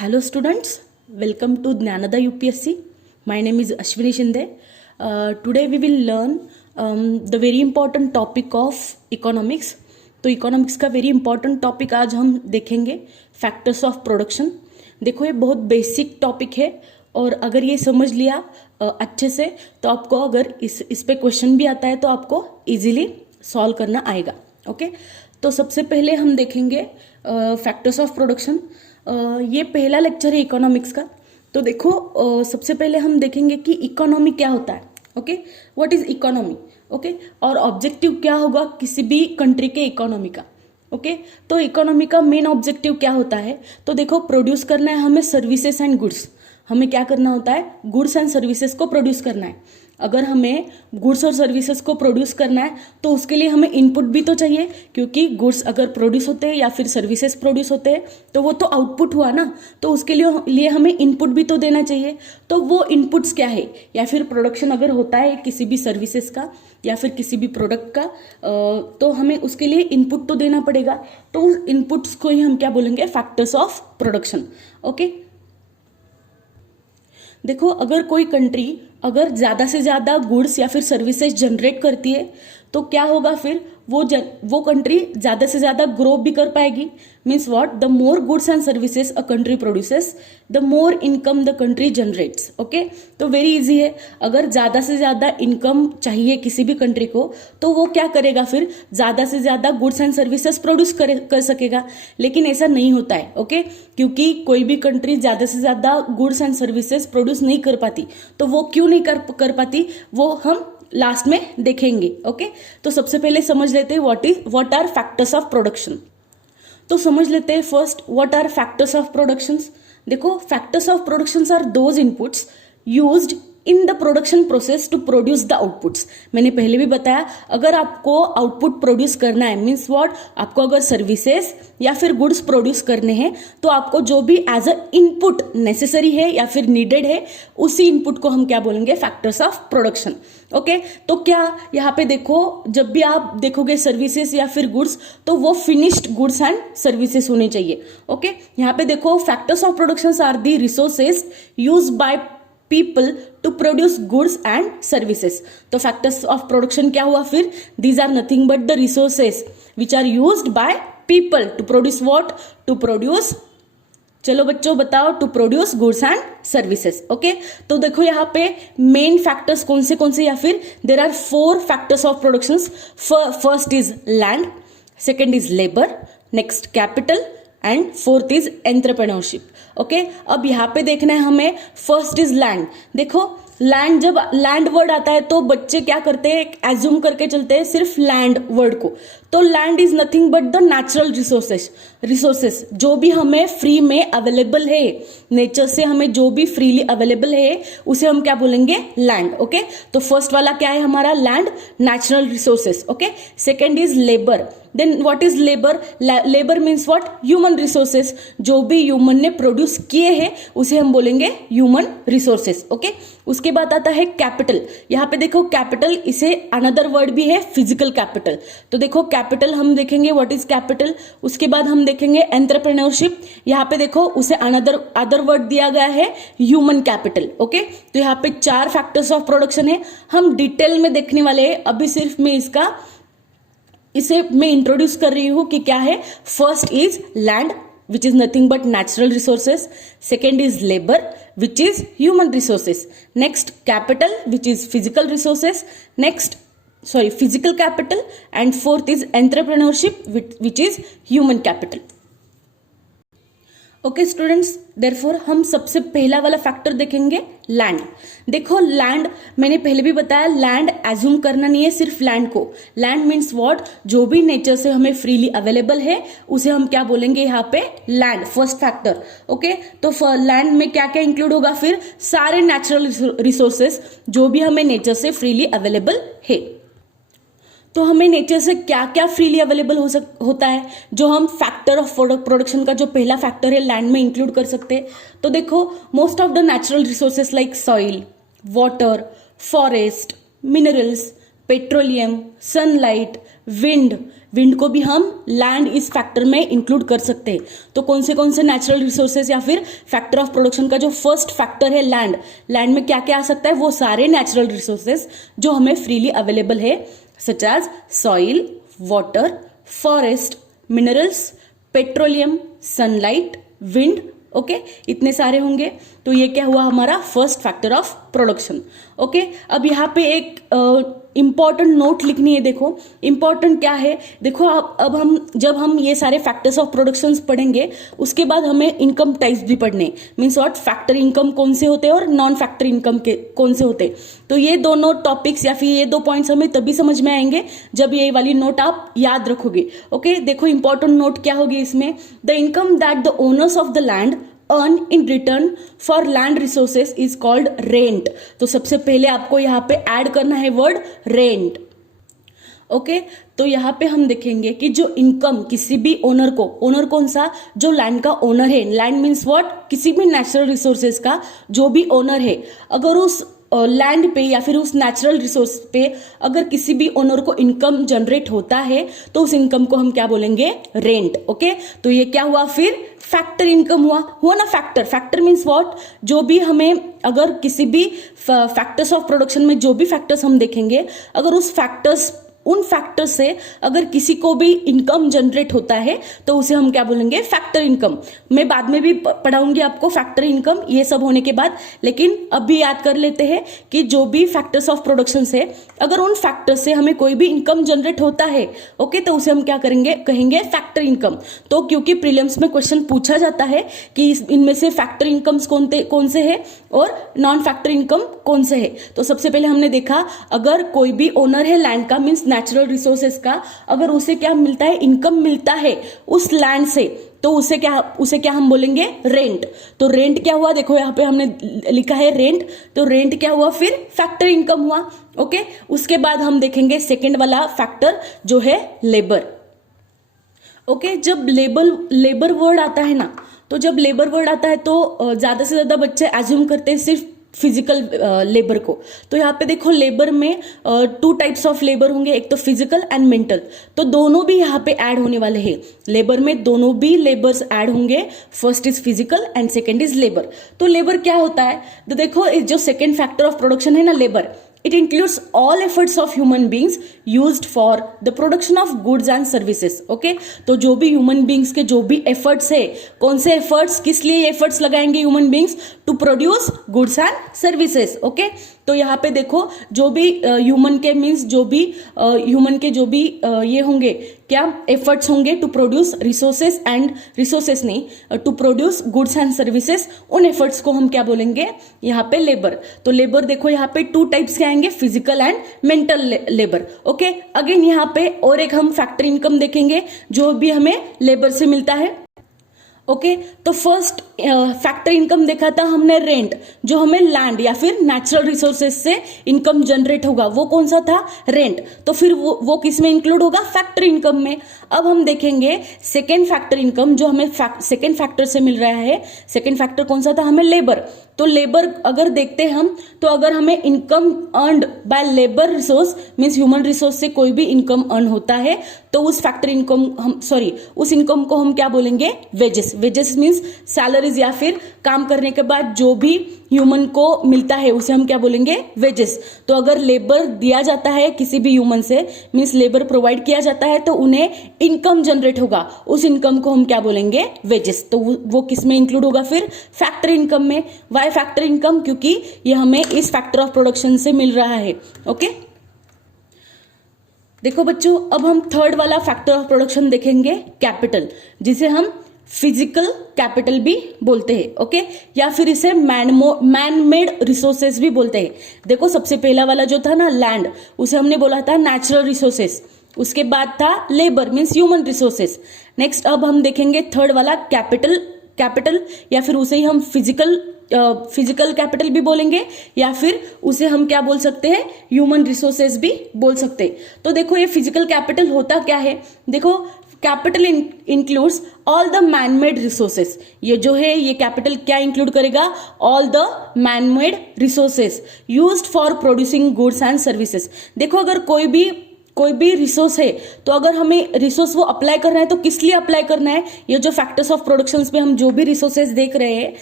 Hello students, welcome to Jnanada UPSC. My name is Ashwini Shinde. Today we will learn the very important topic of economics. तो economics का very important topic आज हम देखेंगे, factors of production. देखो ये बहुत basic topic है और अगर ये समझ लिया अच्छे से तो आपको अगर इस पे क्वेश्चन भी आता है तो आपको इजीली सॉल्व करना आएगा. ओके, तो सबसे पहले हम देखेंगे फैक्टर्स ऑफ प्रोडक्शन. ये पहला लेक्चर है इकोनॉमिक्स का. तो देखो सबसे पहले हम देखेंगे कि इकोनॉमी क्या होता है. Okay, what is economy. Okay, और ऑब्जेक्टिव क्या होगा किसी भी कंट्री के इकोनॉमी का. ओके, तो इकोनॉमी का मेन ऑब्जेक्टिव क्या होता है. तो देखो प्रोड्यूस करना है हमें सर्विसेज एंड गुड्स. हमें क्या करना होता है, गुड्स एंड सर्विसेज को प्रोड्यूस करना है. अगर हमें गुड्स और सर्विसेज को प्रोड्यूस करना है तो उसके लिए हमें इनपुट भी तो चाहिए, क्योंकि गुड्स अगर प्रोड्यूस होते हैं या फिर सर्विसेज प्रोड्यूस होते हैं तो वो तो आउटपुट हुआ ना, तो उसके लिए हमें इनपुट भी तो देना चाहिए. तो वो इनपुट्स क्या है, या फिर प्रोडक्शन अगर होता है किसी भी सर्विसेज का या फिर किसी भी प्रोडक्ट का तो हमें उसके लिए इनपुट तो देना पड़ेगा. तो उस इनपुट्स को ही हम क्या बोलेंगे, फैक्टर्स ऑफ प्रोडक्शन. ओके, देखो अगर कोई कंट्री अगर ज़्यादा से ज़्यादा गुड्स या फिर सर्विसेज जनरेट करती है तो क्या होगा, फिर वो कंट्री ज़्यादा से ज़्यादा ग्रो भी कर पाएगी. Means what, the more goods and services a country produces the more income the country generates. Okay, तो वेरी इजी है. अगर ज़्यादा से ज़्यादा इनकम चाहिए किसी भी कंट्री को तो वो क्या करेगा, फिर ज़्यादा से ज़्यादा गुड्स एंड सर्विसेज प्रोड्यूस कर सकेगा. लेकिन ऐसा नहीं होता है. ओके, क्योंकि कोई भी कंट्री ज़्यादा से ज़्यादा गुड्स एंड सर्विसेज प्रोड्यूस नहीं कर पाती. तो वो क्यों नहीं कर पाती वो हम लास्ट में देखेंगे. ओके, तो सबसे पहले समझ लेते हैं what are factors of production. तो समझ लेते हैं first what are factors of productions. देखो factors of productions are those inputs used in the production process to produce the outputs. मैंने पहले भी बताया, अगर आपको आउटपुट प्रोड्यूस करना है, मीन्स व्हाट, आपको अगर सर्विसेज या फिर गुड्स प्रोड्यूस करने हैं तो आपको जो भी एज अ इनपुट नेसेसरी है या फिर नीडेड है उसी इनपुट को हम क्या बोलेंगे, फैक्टर्स ऑफ प्रोडक्शन. ओके, तो क्या यहाँ पे देखो, जब भी आप देखोगे सर्विसेज या फिर गुड्स तो वो फिनिश्ड गुड्स एंड सर्विसेज होने चाहिए. ओके, यहाँ पे देखो factors of production are the resources use by people to produce goods and services. तो factors of production क्या हुआ फिर, these are nothing but the resources which are used by people to produce what, to produce, चलो बच्चों बताओ, to produce goods and services. Okay, तो देखो यहाँ पे मेन फैक्टर्स कौन से या फिर there are 4 factors of production. First is land, second is labour, next capital and fourth is entrepreneurship. Okay, अब यहाँ पे देखना है हमें, फर्स्ट इज लैंड. देखो लैंड, जब लैंड वर्ड आता है तो बच्चे क्या करते हैं, एज्यूम करके चलते हैं सिर्फ लैंड वर्ड को. तो land is nothing but the natural resources जो भी हमें फ्री में अवेलेबल है, नेचर से हमें जो भी फ्रीली अवेलेबल है उसे हम क्या बोलेंगे, लैंड. ओके, तो फर्स्ट वाला क्या है हमारा, land, natural resources. Okay, second is labour. Then what is labour, labour means what, human resources, जो भी ह्यूमन ने प्रोड्यूस किए हैं उसे हम बोलेंगे ह्यूमन रिसोर्सेस. ओके, उसके बाद आता है कैपिटल. यहाँ पे देखो कैपिटल, इसे अनदर वर्ड भी है फिजिकल कैपिटल. तो देखो कैपिटल हम देखेंगे व्हाट इज कैपिटल. उसके बाद हम देखेंगे एंटरप्रेन्योरशिप. यहाँ पे देखो उसे अदर वर्ड दिया गया है ह्यूमन कैपिटल. ओके, तो यहाँ पे 4 फैक्टर्स ऑफ प्रोडक्शन है, हम डिटेल में देखने वाले हैं. अभी सिर्फ मैं इसे मैं इंट्रोड्यूस कर रही हूं कि क्या है. First is land which is nothing but natural resources. Second is labor which is human resources. Next capital which is physical resources. Physical capital. And fourth is entrepreneurship which is human capital. Okay students, therefore हम सबसे पहला वाला factor देखेंगे land. देखो land, मैंने पहले भी बताया, लैंड एज्यूम करना नहीं है सिर्फ लैंड को. लैंड मीन्स व्हाट, जो भी नेचर से हमें फ्रीली अवेलेबल है उसे हम क्या बोलेंगे यहाँ पे, लैंड, फर्स्ट फैक्टर. ओके, तो लैंड में क्या क्या इंक्लूड होगा, फिर सारे नेचुरल रिसोर्सेस जो भी हमें नेचर से फ्रीली अवेलेबल है. तो हमें नेचर से क्या क्या फ्रीली अवेलेबल होता है जो हम फैक्टर ऑफ प्रोडक्शन का जो पहला फैक्टर है लैंड में इंक्लूड कर सकते हैं. तो देखो most of the natural resources like soil, water, forest, minerals, petroleum, sunlight, wind, wind को भी हम लैंड इस फैक्टर में इंक्लूड कर सकते हैं। तो कौन से नेचुरल रिसोर्सेज या फिर फैक्टर ऑफ प्रोडक्शन का जो फर्स्ट फैक्टर है लैंड, लैंड में क्या क्या आ सकता है, वो सारे नेचुरल रिसोर्सेज जो हमें फ्रीली अवेलेबल है, such as soil, water, forest, minerals, petroleum, sunlight, wind. Okay, इतने सारे होंगे। तो ये क्या हुआ हमारा first factor of production. Okay, अब यहाँ पे एक इंपॉर्टेंट नोट लिखनी है। देखो इंपॉर्टेंट क्या है, देखो अब हम जब हम ये सारे फैक्टर्स ऑफ प्रोडक्शन पढ़ेंगे उसके बाद हमें इनकम टाइप्स भी पढ़ने, मीन्स व्हाट, फैक्टर इनकम कौन से होते हैं और नॉन फैक्टर इनकम के कौन से होते हैं। तो ये दोनों टॉपिक्स या फिर ये दो पॉइंट्स हमें तभी समझ में आएंगे जब ये वाली नोट आप याद रखोगे। ओके, देखो इंपॉर्टेंट नोट क्या होगी इसमें, the income that the owners of the land earn in return for land resources is called rent। तो सबसे पहले आपको यहाँ पे ऐड करना है वर्ड रेंट। ओके, तो यहाँ पे हम देखेंगे कि जो इनकम किसी भी ओनर को, ओनर कौन सा, जो लैंड का ओनर है, लैंड मीन्स व्हाट, किसी भी नेचुरल रिसोर्सेज का जो भी ओनर है, अगर उस लैंड पे या फिर उस नेचुरल रिसोर्स पे अगर किसी भी ओनर को इनकम जनरेट होता है तो उस इनकम को हम क्या बोलेंगे, रेंट। ओके, तो ये क्या हुआ फिर, फैक्टर इनकम हुआ ना। फैक्टर मीन्स व्हाट, जो भी हमें अगर किसी भी फैक्टर्स ऑफ प्रोडक्शन में जो भी फैक्टर्स हम देखेंगे, अगर उन फैक्टर्स से अगर किसी को भी इनकम जनरेट होता है तो उसे हम क्या बोलेंगे, फैक्टर इनकम। मैं बाद में भी पढ़ाऊंगी आपको फैक्टर इनकम, ये सब होने के बाद, लेकिन अभी याद कर लेते हैं कि जो भी फैक्टर्स ऑफ प्रोडक्शन से अगर उन फैक्टर्स से हमें कोई भी इनकम जनरेट होता है, ओके, तो उसे हम क्या करेंगे, कहेंगे फैक्टर इनकम। तो क्योंकि प्रीलिम्स में क्वेश्चन पूछा जाता है कि इनमें से फैक्टर इनकम्स कौन से है और नॉन फैक्टर इनकम कौन से है। तो सबसे पहले हमने देखा, अगर कोई भी ओनर है लैंड का, मीन्स नेचुरल रिसोर्सेज का, अगर उसे क्या मिलता है, इनकम मिलता है उस लैंड से, तो उसे क्या हम बोलेंगे, रेंट। तो रेंट क्या हुआ, देखो यहाँ पे हमने लिखा है रेंट, तो रेंट क्या हुआ फिर, फैक्टर इनकम हुआ। ओके, उसके बाद हम देखेंगे सेकेंड वाला फैक्टर जो है लेबर। ओके, जब लेबर वर्ड आता है ना, तो जब लेबर वर्ड आता है तो ज्यादा से ज्यादा बच्चे एज्यूम करते हैं सिर्फ फिजिकल लेबर को। तो यहाँ पे देखो लेबर में टू टाइप्स ऑफ लेबर होंगे, एक तो फिजिकल एंड मेंटल। तो दोनों भी यहाँ पे ऐड होने वाले हैं, लेबर में दोनों भी लेबर्स ऐड होंगे, first is physical and second is labour. तो लेबर क्या होता है, तो देखो जो सेकेंड फैक्टर ऑफ प्रोडक्शन है ना labour, it includes all efforts of human beings used for the production of goods and services। okay, तो जो भी ह्यूमन बींग्स के जो भी एफर्ट्स है, कौन से एफर्ट्स, किस लिए एफर्ट्स लगाएंगे human beings, to produce goods and services. Okay, तो यहाँ पे देखो जो भी ह्यूमन के मीन्स जो भी ह्यूमन के जो भी ये होंगे क्या, एफर्ट्स होंगे to produce resources and resources नहीं, to produce goods and services, उन एफर्ट्स को हम क्या बोलेंगे यहाँ पे, लेबर। तो लेबर देखो यहाँ पे टू टाइप्स के आएंगे, physical and mental labour. Okay, again यहाँ पे और एक हम फैक्टर इनकम देखेंगे जो भी हमें लेबर से मिलता है। ओके, तो फर्स्ट फैक्टर इनकम देखा था हमने रेंट, जो हमें लैंड या फिर नेचुरल रिसोर्सेज से इनकम जनरेट होगा, वो कौन सा था, रेंट। तो फिर वो किस में इंक्लूड होगा, फैक्टर इनकम में। अब हम देखेंगे सेकेंड फैक्टर इनकम जो हमें सेकेंड फैक्टर से मिल रहा है। सेकेंड फैक्टर कौन सा था, हमें लेबर। तो लेबर अगर देखते हैं हम, तो अगर हमें income earned by labour resource means human resource से कोई भी इनकम अर्न होता है तो उस फैक्टर इनकम उस इनकम को हम क्या बोलेंगे, वेजेस। वेजेस मीन्स सैलरीज या फिर काम करने के बाद जो भी ह्यूमन को मिलता है उसे हम क्या बोलेंगे, वेजेस। तो अगर लेबर दिया जाता है किसी भी ह्यूमन से, मीन्स लेबर प्रोवाइड किया जाता है, तो उन्हें इनकम जनरेट होगा, उस इनकम को हम क्या बोलेंगे, वेजेस। तो वो किस में इंक्लूड होगा फिर, फैक्टर इनकम में। वाई फैक्टर इनकम, क्योंकि ये हमें इस फैक्टर ऑफ प्रोडक्शन से मिल रहा है। ओके, देखो बच्चों, अब हम थर्ड वाला फैक्टर ऑफ प्रोडक्शन देखेंगे, कैपिटल, जिसे हम फिजिकल कैपिटल भी बोलते हैं। ओके, या फिर इसे मैन मेड रिसोर्सेस भी बोलते हैं। देखो सबसे पहला वाला जो था ना लैंड, उसे हमने बोला था नेचुरल रिसोर्सेस, उसके बाद था labour means human resources. Next अब हम देखेंगे थर्ड वाला कैपिटल, या फिर उसे ही हम फिजिकल कैपिटल भी बोलेंगे, या फिर उसे हम क्या बोल सकते हैं, ह्यूमन रिसोर्सेज भी बोल सकते हैं। तो देखो ये फिजिकल कैपिटल होता क्या है, देखो capital includes all the man made resources. ये जो है ये कैपिटल क्या इंक्लूड करेगा? All the man made resources used for producing goods and services. देखो अगर कोई भी रिसोर्स है तो अगर हमें रिसोर्स वो अप्लाई करना है तो किस लिए अप्लाई करना है? ये जो फैक्टर्स ऑफ प्रोडक्शन में हम जो भी रिसोर्सेज देख रहे हैं,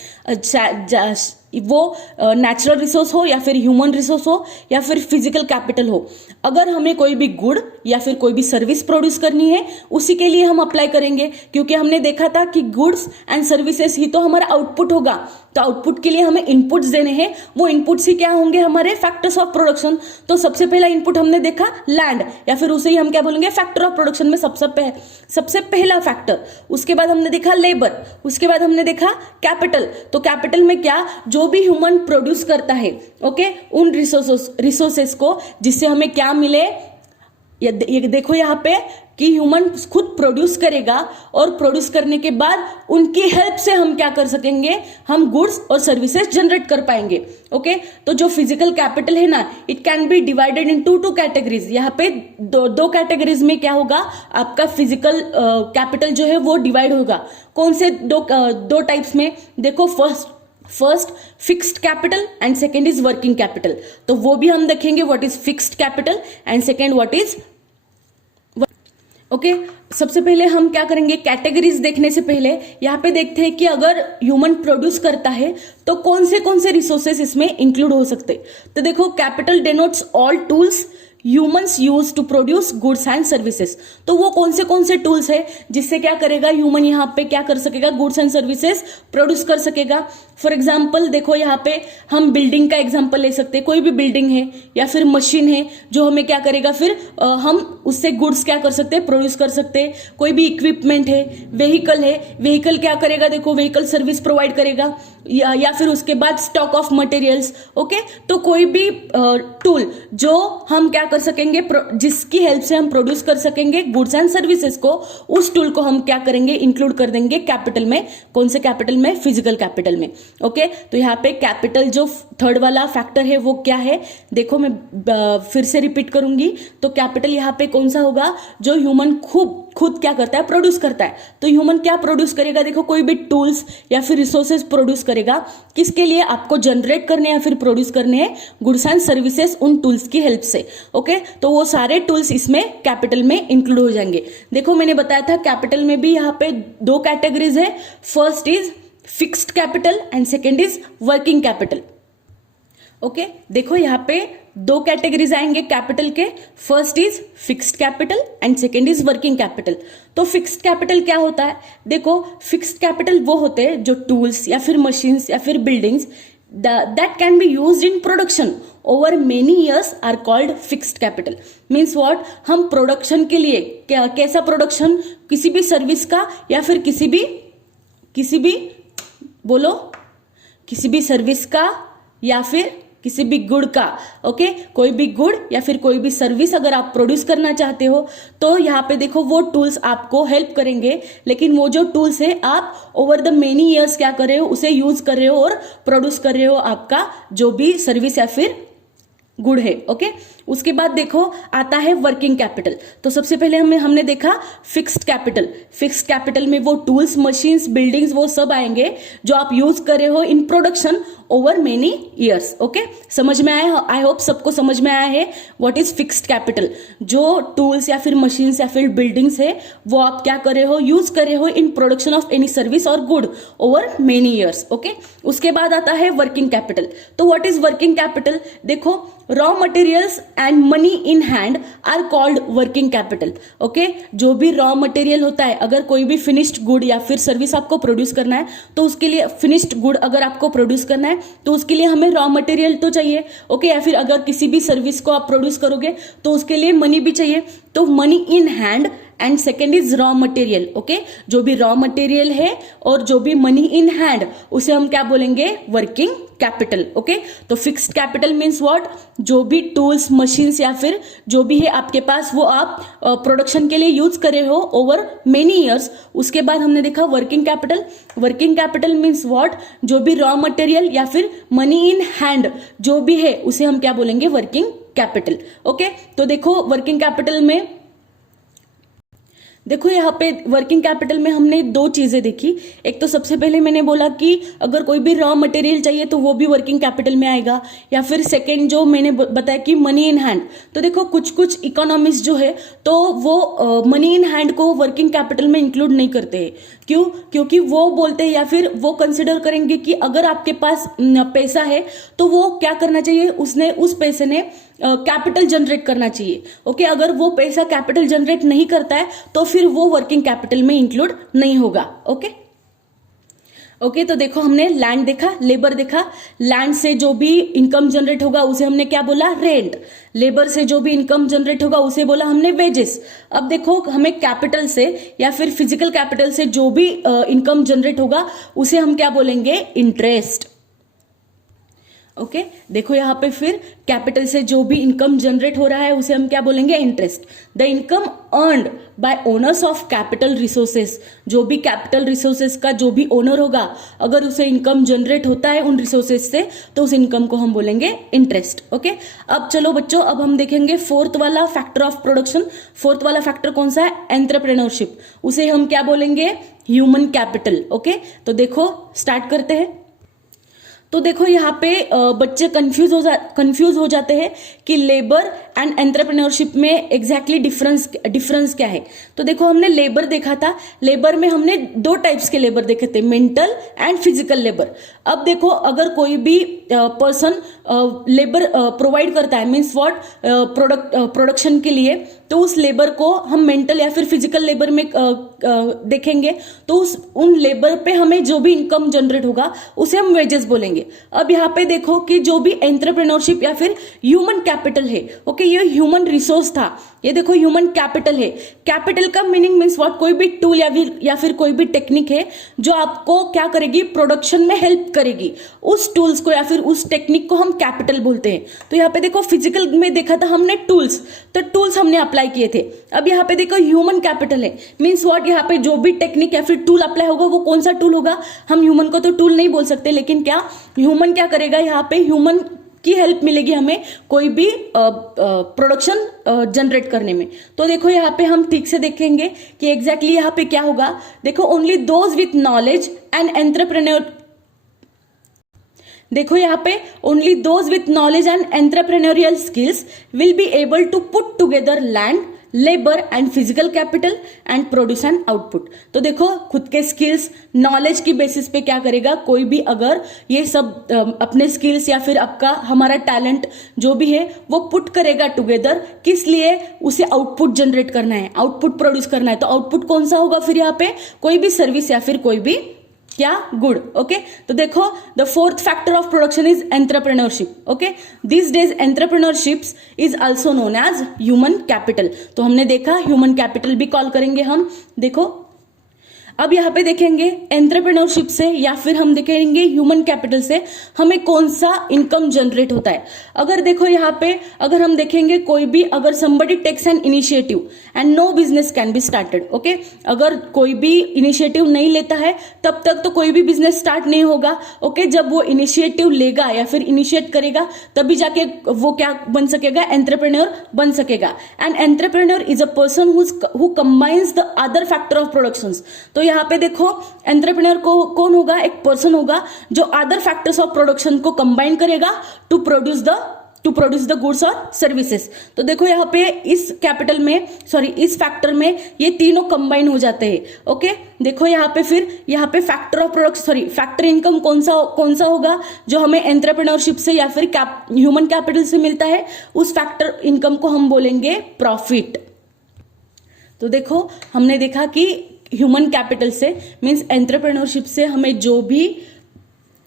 वो नेचुरल रिसोर्स हो या फिर ह्यूमन रिसोर्स हो या फिर फिजिकल कैपिटल हो, अगर हमें कोई भी गुड या फिर कोई भी सर्विस प्रोड्यूस करनी है उसी के लिए हम अप्लाई करेंगे। क्योंकि हमने देखा था कि गुड्स एंड सर्विसेज ही तो हमारा आउटपुट होगा, तो आउटपुट के लिए हमें इनपुट्स देने हैं, वो इनपुट्स ही क्या होंगे? हमारे फैक्टर्स ऑफ प्रोडक्शन। तो सबसे पहला इनपुट हमने देखा लैंड, या फिर उसे ही हम क्या बोलेंगे? फैक्टर ऑफ प्रोडक्शन में सबसे पहला फैक्टर। उसके बाद हमने देखा लेबर, उसके बाद हमने देखा कैपिटल। तो कैपिटल में क्या? जो भी ह्यूमन प्रोड्यूस करता है, ओके, उन रिसोर्सेस को, जिससे हमें क्या मिले? ये देखो यहाँ पे कि ह्यूमन खुद प्रोड्यूस करेगा और प्रोड्यूस करने के बाद उनकी हेल्प से हम क्या कर सकेंगे? हम गुड्स और सर्विसेज जनरेट कर पाएंगे। ओके, तो जो फिजिकल कैपिटल है ना, it can be divided in two categories. यहाँ पे दो कैटेगरीज में क्या होगा? आपका फिजिकल कैपिटल जो है वो डिवाइड होगा। कौन से दो टाइप्स में? देखो, first fixed capital and second is working capital. तो वो भी हम देखेंगे, what is fixed capital and second what is. Okay, सबसे पहले हम क्या करेंगे? कैटेगरीज देखने से पहले यहाँ पे देखते हैं कि अगर ह्यूमन प्रोड्यूस करता है तो कौन से रिसोर्सेस इसमें इंक्लूड हो सकते। तो देखो, capital denotes all tools humans use to produce goods and services. तो वो कौन से टूल्स है जिससे क्या करेगा? ह्यूमन यहाँ पे क्या कर सकेगा? गुड्स एंड सर्विसेज प्रोड्यूस कर सकेगा। फॉर एग्जाम्पल देखो, यहाँ पे हम बिल्डिंग का एग्जाम्पल ले सकते हैं। कोई भी बिल्डिंग है या फिर मशीन है जो हमें क्या करेगा? फिर हम उससे गुड्स क्या कर सकते हैं? प्रोड्यूस कर सकते हैं। कोई भी इक्विपमेंट है, व्हीकल है, व्हीकल क्या करेगा? देखो, व्हीकल सर्विस प्रोवाइड करेगा, या फिर उसके बाद स्टॉक ऑफ मटेरियल्स। ओके, तो कोई भी टूल जो हम क्या कर सकेंगे, जिसकी हेल्प से हम प्रोड्यूस कर सकेंगे गुड्स एंड सर्विसेज को, उस टूल को हम क्या करेंगे? इंक्लूड कर देंगे कैपिटल में। कौन से कैपिटल में? फिजिकल कैपिटल में। ओके, तो यहाँ पे कैपिटल जो थर्ड वाला फैक्टर है वो क्या है? देखो, मैं फिर से रिपीट करूंगी। तो कैपिटल यहाँ पे कौन सा होगा? जो ह्यूमन खुद क्या करता है? प्रोड्यूस करता है। तो ह्यूमन क्या प्रोड्यूस करेगा? देखो, कोई भी टूल्स या फिर रिसोर्सेज प्रोड्यूस करेगा। किसके लिए? आपको जनरेट करने या फिर प्रोड्यूस करने हैं गुड्स एंड सर्विसेज उन टूल्स की हेल्प से। ओके, तो वो सारे टूल्स इसमें कैपिटल में इंक्लूड हो जाएंगे। देखो, मैंने बताया था कैपिटल में भी यहाँ पे दो कैटेगरीज है। First is fixed capital and second is working capital. Okay, देखो यहाँ पे दो कैटेगरीज आएंगे कैपिटल के। First is fixed capital and second is working capital. तो फिक्स्ड कैपिटल क्या होता है? देखो, फिक्स्ड कैपिटल वो होते हैं जो टूल्स या फिर मशीन्स या फिर buildings that can be used in production over many years are called fixed capital. Means what? हम प्रोडक्शन के लिए कैसा प्रोडक्शन? किसी भी सर्विस का या फिर किसी भी बोलो, किसी भी सर्विस का या फिर किसी भी गुड का। ओके, कोई भी गुड या फिर कोई भी सर्विस अगर आप प्रोड्यूस करना चाहते हो तो यहाँ पे देखो, वो टूल्स आपको हेल्प करेंगे। लेकिन वो जो टूल्स है आप ओवर द मेनी ईयर्स क्या कर रहे हो? उसे यूज कर रहे हो और प्रोड्यूस कर रहे हो आपका जो भी सर्विस या फिर गुड है। ओके, उसके बाद देखो आता है वर्किंग कैपिटल। तो सबसे पहले हमने देखा फिक्स्ड कैपिटल। फिक्स्ड कैपिटल में वो टूल्स, मशीन्स, बिल्डिंग्स वो सब आएंगे जो आप यूज कर रहे हो in production over many years. Okay, समझ में आया? आई होप सबको समझ में आया है व्हाट इज फिक्स्ड कैपिटल। जो टूल्स या फिर मशीन्स या फिर बिल्डिंग्स है वो आप क्या कर रहे हो? यूज कर रहे हो in production of any service और good over many years. Okay, उसके बाद आता है वर्किंग कैपिटल। तो व्हाट इज वर्किंग कैपिटल? देखो, raw materials and money in hand are called working capital. Okay, जो भी रॉ मटेरियल होता है, अगर कोई भी फिनिश्ड गुड या फिर सर्विस आपको प्रोड्यूस करना है तो उसके लिए फिनिश्ड गुड अगर आपको प्रोड्यूस करना है तो उसके लिए हमें रॉ मटेरियल तो चाहिए। ओके, या फिर अगर किसी भी सर्विस को आप प्रोड्यूस करोगे तो उसके लिए मनी भी चाहिए। तो money in hand and second is raw material. Okay, जो भी रॉ मटेरियल है और जो भी मनी इन हैंड, उसे हम क्या बोलेंगे? Working capital. ओके, तो फिक्स्ड कैपिटल मीन्स व्हाट? जो भी टूल्स, मशीन्स या फिर जो भी है आपके पास वो आप प्रोडक्शन के लिए यूज कर रहे हो ओवर मेनी ईयर्स। उसके बाद हमने देखा working capital. Working capital means what? जो भी रॉ मटेरियल या फिर मनी इन हैंड जो भी है उसे हम क्या बोलेंगे? Working capital. ओके, तो देखो वर्किंग कैपिटल में देखो यहाँ पे वर्किंग कैपिटल में हमने दो चीजें देखी। एक तो सबसे पहले मैंने बोला कि अगर कोई भी रॉ मटेरियल चाहिए तो वो भी वर्किंग कैपिटल में आएगा, या फिर सेकंड जो मैंने बताया कि मनी इन हैंड। तो देखो कुछ कुछ इकोनॉमिस्ट जो है तो वो मनी इन हैंड को वर्किंग कैपिटल में इंक्लूड नहीं करते हैं। क्यों? क्योंकि वो बोलते हैं या फिर वो कंसिडर करेंगे कि अगर आपके पास पैसा है तो वो क्या करना चाहिए, उसने उस पैसे ने कैपिटल जनरेट करना चाहिए। ओके, अगर वो पैसा कैपिटल जनरेट नहीं करता है तो फिर वो वर्किंग कैपिटल में इंक्लूड नहीं होगा। ओके, तो देखो हमने लैंड देखा, लेबर देखा। लैंड से जो भी इनकम जनरेट होगा उसे हमने क्या बोला, रेंट। लेबर से जो भी इनकम जनरेट होगा उसे बोला हमने वेजेस। अब देखो हमें कैपिटल से या फिर फिजिकल कैपिटल से जो भी इनकम जनरेट होगा उसे हम क्या बोलेंगे, इंटरेस्ट। ओके, देखो यहाँ पे फिर कैपिटल से जो भी इनकम जनरेट हो रहा है उसे हम क्या बोलेंगे, interest. The income earned bye owners of capital resources, जो भी कैपिटल रिसोर्सेस का जो भी ओनर होगा अगर उसे इनकम जनरेट होता है उन रिसोर्सेस से तो उस इनकम को हम बोलेंगे इंटरेस्ट। ओके, अब चलो बच्चों, अब हम देखेंगे फोर्थ वाला फैक्टर ऑफ प्रोडक्शन। फोर्थ वाला फैक्टर कौन सा है, एंटरप्रेन्योरशिप। उसे हम क्या बोलेंगे, ह्यूमन कैपिटल। ओके, तो देखो स्टार्ट करते हैं। तो देखो यहाँ पे बच्चे कंफ्यूज हो जाते हैं कि लेबर एंड एंटरप्रेन्योरशिप में एग्जैक्टली डिफरेंस क्या है। तो देखो हमने लेबर देखा था, लेबर में हमने दो टाइप्स के लेबर देखे थे, मेंटल एंड फिजिकल लेबर। अब देखो अगर कोई भी पर्सन लेबर प्रोवाइड करता है, मीन्स व्हाट, प्रोडक्शन के लिए, तो उस लेबर को हम मेंटल या फिर फिजिकल लेबर में देखेंगे तो उन लेबर पे हमें जो भी इनकम जनरेट होगा उसे हम वेजेस बोलेंगे। अब यहाँ पे देखो कि जो भी एंटरप्रेन्योरशिप या फिर ह्यूमन कैपिटल है, ओके, ये ह्यूमन रिसोर्स था, ये देखो ह्यूमन कैपिटल है। कैपिटल का मीनिंग मीन्स व्हाट, कोई भी टूल या फिर कोई भी टेक्निक है जो आपको क्या करेगी, प्रोडक्शन में हेल्प करेगी। उस टूल्स को या फिर उस टेक्निक को हम कैपिटल बोलते हैं। तो यहाँ पे देखो फिजिकल में देखा था हमने टूल्स, तो टूल्स हमने अप्लाई किए थे। अब यहाँ पे देखो ह्यूमन कैपिटल है, मीन्स व्हाट, यहाँ पे जो भी टेक्निक या फिर टूल अप्लाई होगा वो कौन सा टूल होगा, हम ह्यूमन को तो टूल नहीं बोल सकते, लेकिन क्या ह्यूमन क्या करेगा, यहाँ पे ह्यूमन की हेल्प मिलेगी हमें कोई भी प्रोडक्शन जनरेट करने में। तो देखो यहाँ पे हम ठीक से देखेंगे कि एग्जैक्टली यहाँ पे क्या होगा। देखो only those with knowledge and entrepreneur, देखो यहाँ पे only those with knowledge and entrepreneurial skills will be able to put together land, labour and physical capital and produce and output. तो देखो खुद के स्किल्स, नॉलेज की बेसिस पे क्या करेगा, कोई भी अगर ये सब अपने स्किल्स या फिर आपका हमारा टैलेंट जो भी है वो पुट करेगा टुगेदर, किस लिए, उसे आउटपुट जनरेट करना है, आउटपुट प्रोड्यूस करना है। तो आउटपुट कौन सा होगा फिर यहाँ पे, कोई भी सर्विस या फिर कोई भी क्या, गुड। ओके, तो देखो the fourth factor of production is entrepreneurship. Okay, this days entrepreneurship is also known as human capital. तो हमने देखा ह्यूमन कैपिटल भी कॉल करेंगे हम। देखो अब यहाँ पे देखेंगे एंटरप्रेन्योरशिप से या फिर हम देखेंगे ह्यूमन कैपिटल से हमें कौन सा इनकम जनरेट होता है। अगर देखो यहाँ पे अगर हम देखेंगे कोई भी, अगर somebody takes an initiative and no business can be started, okay, अगर कोई भी इनिशिएटिव नहीं लेता है तब तक तो कोई भी बिजनेस स्टार्ट नहीं होगा। ओके, जब वो इनिशिएटिव लेगा या फिर इनिशिएट करेगा तभी जाके वो क्या बन सकेगा, एंटरप्रेन्योर बन सकेगा। And entrepreneur is a person who combines the other factor of productions. तो यहाँ पे देखो एंटरप्रेन्योर को कौन होगा, एक पर्सन होगा जो अदर फैक्टर्स ऑफ प्रोडक्शन को कंबाइन करेगा टू प्रोड्यूस द गुड्स और सर्विसेज। तो देखो यहाँ पे इस कैपिटल में, सॉरी इस फैक्टर में ये तीनों कंबाइन हो जाते हैं। ओके, देखो यहाँ पे फिर यहाँ पे factor of product, sorry factor income कौन सा होगा जो हमें एंटरप्रेन्योरशिप से या फिर ह्यूमन कैपिटल से मिलता है, उस फैक्टर इनकम को हम बोलेंगे प्रॉफिट। तो देखो हमने देखा कि ह्यूमन कैपिटल से मीन्स एंटरप्रेन्योरशिप से हमें जो भी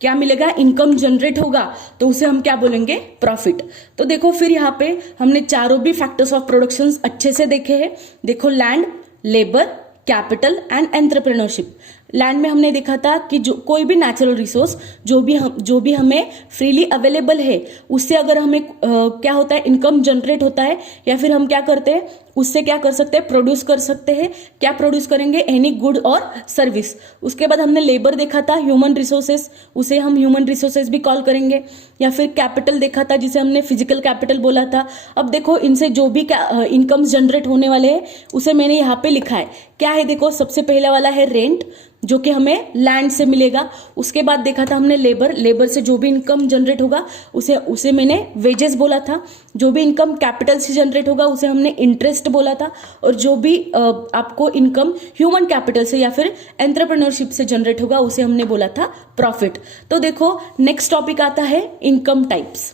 क्या मिलेगा, इनकम जनरेट होगा, तो उसे हम क्या बोलेंगे, प्रॉफिट। तो देखो फिर यहाँ पे हमने चारों भी फैक्टर्स ऑफ प्रोडक्शन अच्छे से देखे हैं। देखो land, labour, capital and entrepreneurship. Land में हमने देखा था कि जो कोई भी नेचुरल रिसोर्स जो भी हमें फ्रीली अवेलेबल है उससे अगर हमें क्या होता है, इनकम जनरेट होता है या फिर हम क्या करते हैं उससे क्या कर सकते हैं, प्रोड्यूस कर सकते हैं। क्या प्रोड्यूस करेंगे, एनी गुड और सर्विस। उसके बाद हमने लेबर देखा था, ह्यूमन रिसोर्सेस, उसे हम ह्यूमन रिसोर्सेस भी कॉल करेंगे। या फिर कैपिटल देखा था, जिसे हमने फिजिकल कैपिटल बोला था। अब देखो इनसे जो भी इनकम जनरेट होने वाले हैं उसे मैंने यहाँ पे लिखा है। क्या है, देखो सबसे पहला वाला है रेंट, जो कि हमें लैंड से मिलेगा। उसके बाद देखा था हमने लेबर, लेबर से जो भी इनकम जनरेट होगा उसे मैंने वेजेस बोला था। जो भी इनकम कैपिटल से जनरेट होगा उसे हमने इंटरेस्ट बोला था। और जो भी आपको इनकम ह्यूमन कैपिटल से या फिर एंटरप्रेन्योरशिप से जनरेट होगा उसे हमने बोला था प्रॉफिट। तो देखो नेक्स्ट टॉपिक आता है इनकम टाइप्स।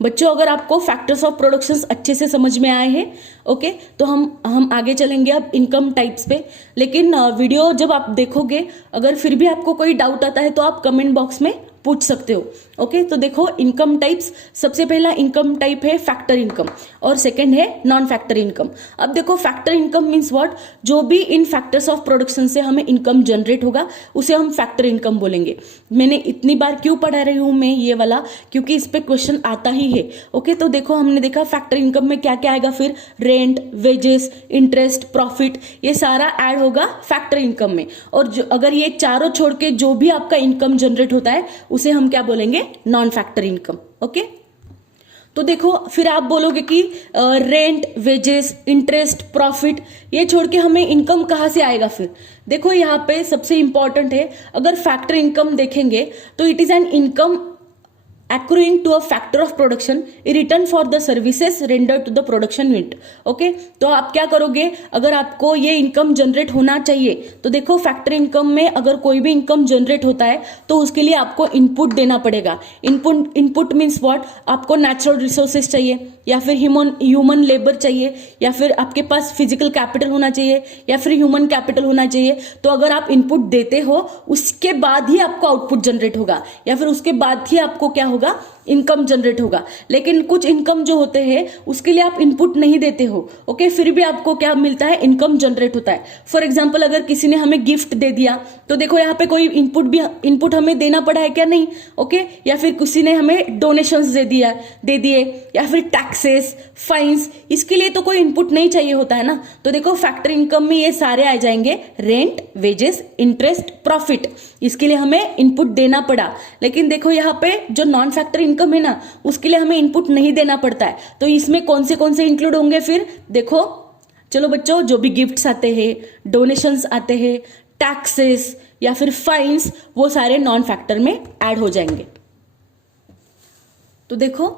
बच्चों अगर आपको फैक्टर्स ऑफ प्रोडक्शन अच्छे से समझ में आए हैं, ओके, तो हम आगे चलेंगे अब इनकम टाइप्स पे। लेकिन वीडियो जब आप देखोगे, अगर फिर भी आपको कोई डाउट आता है तो आप कमेंट बॉक्स में पूछ सकते हो। ओके, तो देखो इनकम टाइप्स, सबसे पहला इनकम टाइप है फैक्टर इनकम और सेकंड है नॉन फैक्टर इनकम। अब देखो फैक्टर इनकम मींस व्हाट, जो भी इन फैक्टर्स ऑफ प्रोडक्शन से हमें इनकम जनरेट होगा उसे हम फैक्टर इनकम बोलेंगे। मैंने इतनी बार क्यों पढ़ा रही हूं मैं ये वाला, क्योंकि इस पे क्वेश्चन आता ही है। ओके, तो देखो हमने देखा फैक्टर इनकम में क्या क्या आएगा, फिर रेंट, वेजेस, इंटरेस्ट, प्रॉफिट, ये सारा ऐड होगा फैक्टर इनकम में। और अगर ये चारों छोड़ के जो भी आपका इनकम जनरेट होता है उसे हम क्या बोलेंगे, नॉन फैक्टर इनकम। ओके, तो देखो फिर आप बोलोगे कि रेंट, वेजेस, इंटरेस्ट, प्रॉफिट ये छोड़ के हमें इनकम कहां से आएगा। फिर देखो यहाँ पे सबसे इंपॉर्टेंट है, अगर फैक्टर इनकम देखेंगे तो it is an income accruing to a factor of production in return for the services rendered to the production unit। Okay, तो आप क्या करोगे, अगर आपको ये इनकम जनरेट होना चाहिए तो देखो फैक्टर इनकम में अगर कोई भी इनकम जनरेट होता है तो उसके लिए आपको इनपुट देना पड़ेगा। इनपुट मीन्स व्हाट, आपको नेचुरल रिसोर्सेज चाहिए या फिर ह्यूमन लेबर चाहिए या फिर आपके पास फिजिकल कैपिटल होना चाहिए या फिर ह्यूमन कैपिटल होना चाहिए। तो अगर आप इनपुट देते हो उसके बाद ही आपको आउटपुट जनरेट होगा या फिर उसके बाद ही आपको क्या होगा, इनकम जनरेट होगा। लेकिन कुछ इनकम जो होते हैं उसके लिए आप इनपुट नहीं देते हो, ओके, फिर भी आपको क्या मिलता है, इनकम जनरेट होता है। फॉर एग्जांपल अगर किसी ने हमें गिफ्ट दे दिया तो देखो यहाँ पे कोई इनपुट हमें देना पड़ा है क्या, नहीं, ओके। या फिर किसी ने हमें डोनेशंस दे दिए या फिर टैक्सेस, फाइन्स, इसके लिए तो कोई इनपुट नहीं चाहिए होता है ना। तो देखो फैक्टर इनकम में ये सारे आ जाएंगे, रेंट, वेजेस, इंटरेस्ट, प्रॉफिट, इसके लिए हमें इनपुट देना पड़ा। लेकिन देखो यहाँ पे जो नॉन फैक्टर इनकम है ना उसके लिए हमें इनपुट नहीं देना पड़ता है। तो इसमें कौन से इंक्लूड होंगे, फिर देखो चलो बच्चों, जो भी गिफ्ट्स आते हैं, डोनेशंस आते हैं, टैक्सेस या फिर फाइन्स, वो सारे नॉन फैक्टर में ऐड हो जाएंगे। तो देखो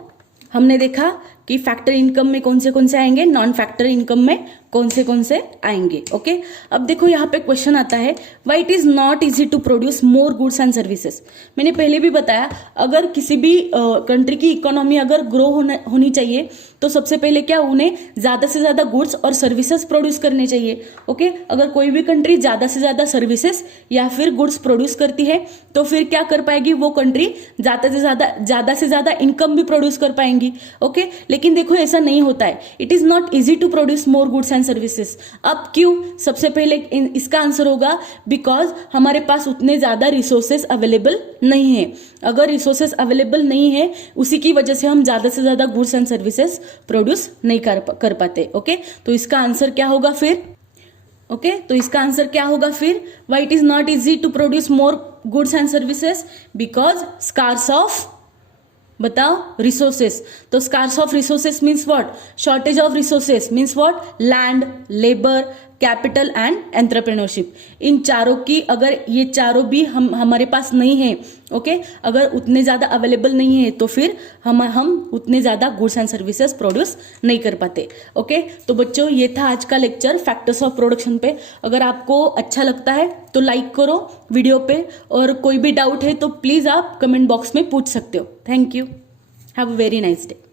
हमने देखा कि फैक्टर इनकम में कौन से आएंगे, नॉन फैक्टर इनकम में कौन से आएंगे। ओके, अब देखो यहाँ पे क्वेश्चन आता है, why it is not easy to produce more goods and services. मैंने पहले भी बताया, अगर किसी भी कंट्री की इकोनॉमी अगर ग्रो होनी चाहिए तो सबसे पहले क्या, उन्हें ज्यादा से ज्यादा गुड्स और सर्विसेज प्रोड्यूस करने चाहिए। ओके, अगर कोई भी कंट्री ज्यादा से ज्यादा सर्विसेज या फिर गुड्स प्रोड्यूस करती है तो फिर क्या कर पाएगी, वो कंट्री ज्यादा से ज्यादा इनकम भी प्रोड्यूस कर पाएंगी। ओके, लेकिन देखो ऐसा नहीं होता है, it is not easy to produce more goods and services. अब क्यों, सबसे पहले इसका आंसर होगा बिकॉज हमारे पास उतने ज्यादा रिसोर्सेज अवेलेबल नहीं है। अगर रिसोर्सेज अवेलेबल नहीं है उसी की वजह से हम ज्यादा से ज्यादा गुड्स एंड सर्विसेज प्रोड्यूस नहीं कर पाते। ओके, तो इसका आंसर क्या होगा फिर, ओके, तो इसका आंसर क्या होगा फिर, why it is not easy to produce more goods and services, because scarce of, बताओ, रिसोर्सेस। तो scarce of resources means what, shortage of resources means what, land, labour, capital and entrepreneurship. इन चारों की अगर ये चारों भी हमारे पास नहीं है, ओके, अगर उतने ज्यादा अवेलेबल नहीं है तो फिर हम उतने ज्यादा गुड्स एंड सर्विसेज प्रोड्यूस नहीं कर पाते। ओके, तो बच्चों ये था आज का लेक्चर फैक्टर्स ऑफ प्रोडक्शन पे। अगर आपको अच्छा लगता है तो लाइक करो वीडियो पे, और कोई भी डाउट है तो प्लीज आप कमेंट बॉक्स में पूछ सकते हो। Thank you, have a very nice day.